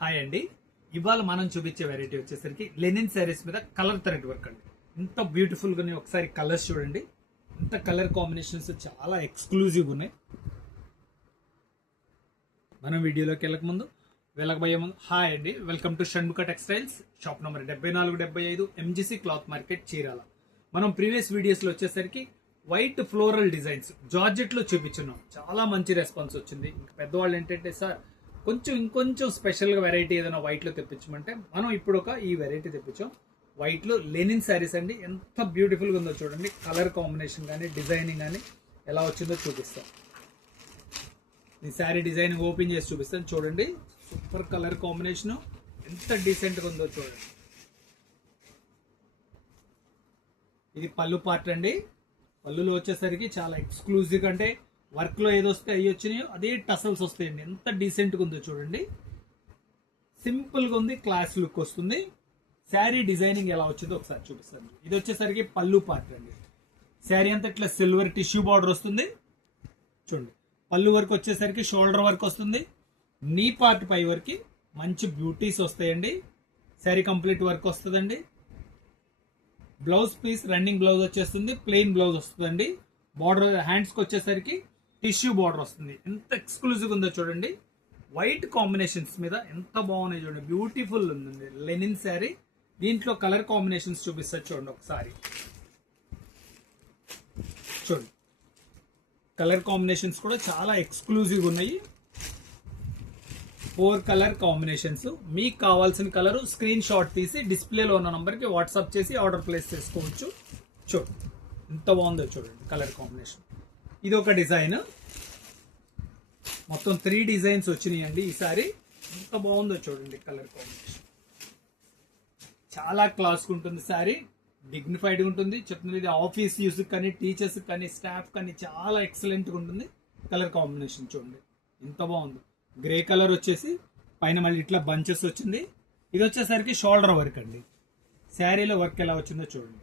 Hi అండి. ఇవాళ మనం చూపించే వెరైటీ వచ్చేసరికి లెనిన్ శారీస్ మీద కలర్ థ్రెడ్ వర్క్ అండి. ఎంత బ్యూటిఫుల్ గా ఉన్నాయి. ఒకసారి కలర్స్ చూడండి. ఇంత కలర్ కాంబినేషన్స్ చాలా ఎక్స్క్లూజివ్ ఉన్నాయి. మనం వీడియోలోకి వెళ్ళకబోయే ముందు హాయ్ అండి, welcome to Shanmukha textiles, shop number 7475 MGC cloth market, Chirala. మనం ప్రీవియస్ వీడియోస్ లో వచ్చేసరికి వైట్ ఫ్లోరల్ డిజైన్స్ జార్జెట్ లో చూపించున్నాం. చాలా మంచి రెస్పాన్స్ వచ్చింది. పెద్దవాళ్ళు ఏంటంటే సార్ ఇంకొంచెం స్పెషల్ గా వెరైటీ ఏదైనా వైట్ లో తెప్పించమంటే మనం ఇప్పుడు ఈ వెరైటీ తెప్పించాం. వైట్ లో లెనిన్ శారీస్ అండి. ఎంత బ్యూటిఫుల్ గా ఉందో చూడండి. కలర్ కాంబినేషన్ కానీ డిజైనింగ్ కానీ ఎలా వచ్చిందో చూపిస్తాం. ఈ శారీ డిజైనింగ్ ఓపెన్ చేసి చూపిస్తాను. చూడండి, సూపర్ కలర్ కాంబినేషన్, ఎంత డీసెంట్ గా ఉందో చూడండి. ఇది పళ్ళు పార్ట్ అండి. పళ్ళులో వచ్చేసరికి చాలా ఎక్స్క్లూజివ్, అంటే వర్క్ లో ఏదొస్తే అవి వచ్చినాయో అదే టసల్స్ వస్తాయండి. ఎంత డీసెంట్ గా ఉందో చూడండి. సింపుల్ గా ఉంది, క్లాస్ లుక్ వస్తుంది. శారీ డిజైనింగ్ ఎలా వచ్చిందో ఒకసారి చూపిస్తాను. ఇది వచ్చేసరికి పళ్ళు పార్ట్ అండి. శారీ అంతా ఇట్లా సిల్వర్ టిష్యూ బార్డర్ వస్తుంది. చూడండి, పళ్ళు వర్క్ వచ్చేసరికి షోల్డర్ వర్క్ వస్తుంది. నీ పార్ట్ పై వరకు మంచి బ్యూటీస్ వస్తాయండి. శారీ కంప్లీట్ వర్క్ వస్తుందండి. బ్లౌజ్ పీస్ రన్నింగ్ బ్లౌజ్ వచ్చేస్తుంది, ప్లెయిన్ బ్లౌజ్ వస్తుందండి. బార్డర్ హ్యాండ్స్ కి వచ్చేసరికి టిష్యూ బార్డర్ వస్తుంది. ఎంత ఎక్స్క్లూజివ్ ఉందో చూడండి. వైట్ కాంబినేషన్స్ మీద ఎంత బాగున్నాయి చూడండి. బ్యూటిఫుల్ ఉంది లెనిన్ శారీ. దీంట్లో కలర్ కాంబినేషన్స్ చూపిస్తారు చూడండి ఒకసారి. చూడండి, కలర్ కాంబినేషన్స్ కూడా చాలా ఎక్స్క్లూజివ్ ఉన్నాయి. 4 కలర్ కాంబినేషన్స్. మీకు కావాల్సిన కలర్ స్క్రీన్ షాట్ తీసి డిస్ప్లేలో ఉన్న నంబర్కి వాట్సాప్ చేసి ఆర్డర్ ప్లేస్ చేసుకోవచ్చు. చూడండి, ఎంత బాగుందో చూడండి కలర్ కాంబినేషన్. ఇది ఒక డిజైన్. మొత్తం 3 డిజైన్స్ వచ్చినాయండి ఈసారి. ఎంత బాగుందో చూడండి కలర్ కాంబినేషన్. చాలా క్లాస్ ఉంటుంది శారీ, డిగ్నిఫైడ్ ఉంటుంది. చెప్తుంది, ఇది ఆఫీస్ యూస్ కానీ, టీచర్స్ కానీ, స్టాఫ్ కానీ చాలా ఎక్సలెంట్ గా ఉంటుంది. కలర్ కాంబినేషన్ చూడండి ఎంత బాగుంది. గ్రే కలర్ వచ్చేసి పైన మళ్ళీ ఇట్లా బంచెస్ వచ్చింది. ఇది వచ్చేసరికి షోల్డర్ వర్క్ అండి. శారీలో వర్క్ ఎలా వచ్చిందో చూడండి.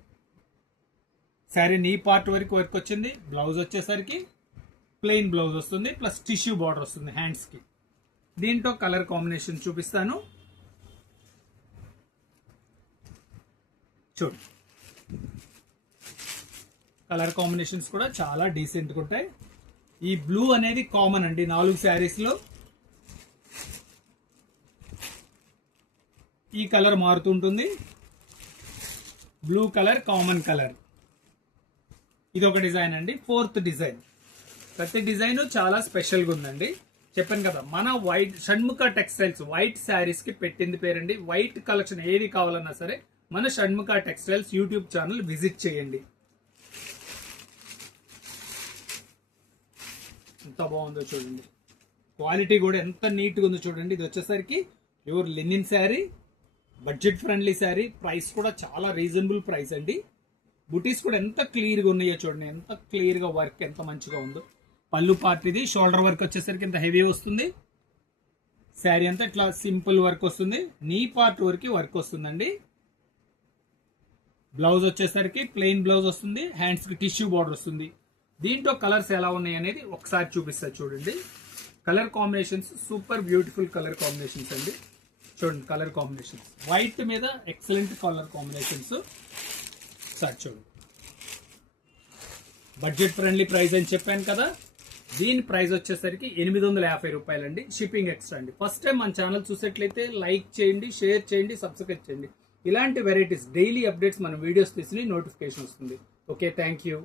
శారీ నీ పార్ట్ వరకు వర్క్ వచ్చింది. బ్లౌజ్ వచ్చేసరికి ప్లెయిన్ బ్లౌజ్ వస్తుంది, ప్లస్ టిష్యూ బార్డర్ వస్తుంది హ్యాండ్స్ కి. దీంట్లో కలర్ కాంబినేషన్ చూపిస్తాను చూడండి. కలర్ కాంబినేషన్స్ కూడా చాలా డీసెంట్ గా ఉంటాయి. ఈ బ్లూ అనేది కామన్ అండి 4 శారీస్ లో. ఈ కలర్ మారుతుంటుంది. Blue colour common colour. ఇది ఒక డిజైన్ అండి. 4th design. ప్రతి డిజైన్ చాలా స్పెషల్ గా ఉందండి. చెప్పాను కదా, మన white Shanmukha textiles white saris కి పెట్టింది పేరండి. వైట్ కలెక్షన్ ఏది కావాలన్నా సరే మన Shanmukha textiles YouTube channel visit చేయండి. ఎంత బాగుందో చూడండి. క్వాలిటీ కూడా ఎంత నీట్ గా ఉందో చూడండి. ఇది వచ్చేసరికి pure linen sari, budget friendly sari. Price కూడా చాలా రీజనబుల్ ప్రైస్ అండి. బుటీస్ కూడా ఎంత క్లియర్ గా ఉన్నాయో చూడండి. ఎంత క్లియర్ గా వర్క్ ఎంత మంచిగా ఉందో. పళ్ళు పార్ట్ ఇది. షోల్డర్ వర్క్ వచ్చేసరికి ఎంత హెవీ వస్తుంది. శారీ అంతా ఇట్లా సింపుల్ వర్క్ వస్తుంది. నీ పార్ట్ వరకు వర్క్ వస్తుందండి. బ్లౌజ్ వచ్చేసరికి ప్లెయిన్ బ్లౌజ్ వస్తుంది. హ్యాండ్స్ కి టిష్యూ బార్డర్ వస్తుంది. దీంట్లో కలర్స్ ఎలా ఉన్నాయి అనేది ఒకసారి చూపిస్తా చూడండి. Colour combinations super beautiful colour combinations అండి. చూడండి కలర్ కాంబినేషన్స్. వైట్ మీద ఎక్సలెంట్ కలర్ కాంబినేషన్స్. సార్ చూడండి, బడ్జెట్ ఫ్రెండ్లీ ప్రైస్ అని చెప్పాను కదా. దీని ప్రైస్ వచ్చేసరికి 850 రూపాయలండి. షిప్పింగ్ ఎక్స్ట్రా అండి. ఫస్ట్ టైం మన ఛానల్ చూసేట్లయితే లైక్ చేయండి, షేర్ చేయండి, సబ్స్క్రైబ్ చేయండి. ఇలాంటి వెరైటీస్ డైలీ అప్డేట్స్ మన వీడియోస్ తీసి నోటిఫికేషన్ వస్తుంది. Okay, thank you.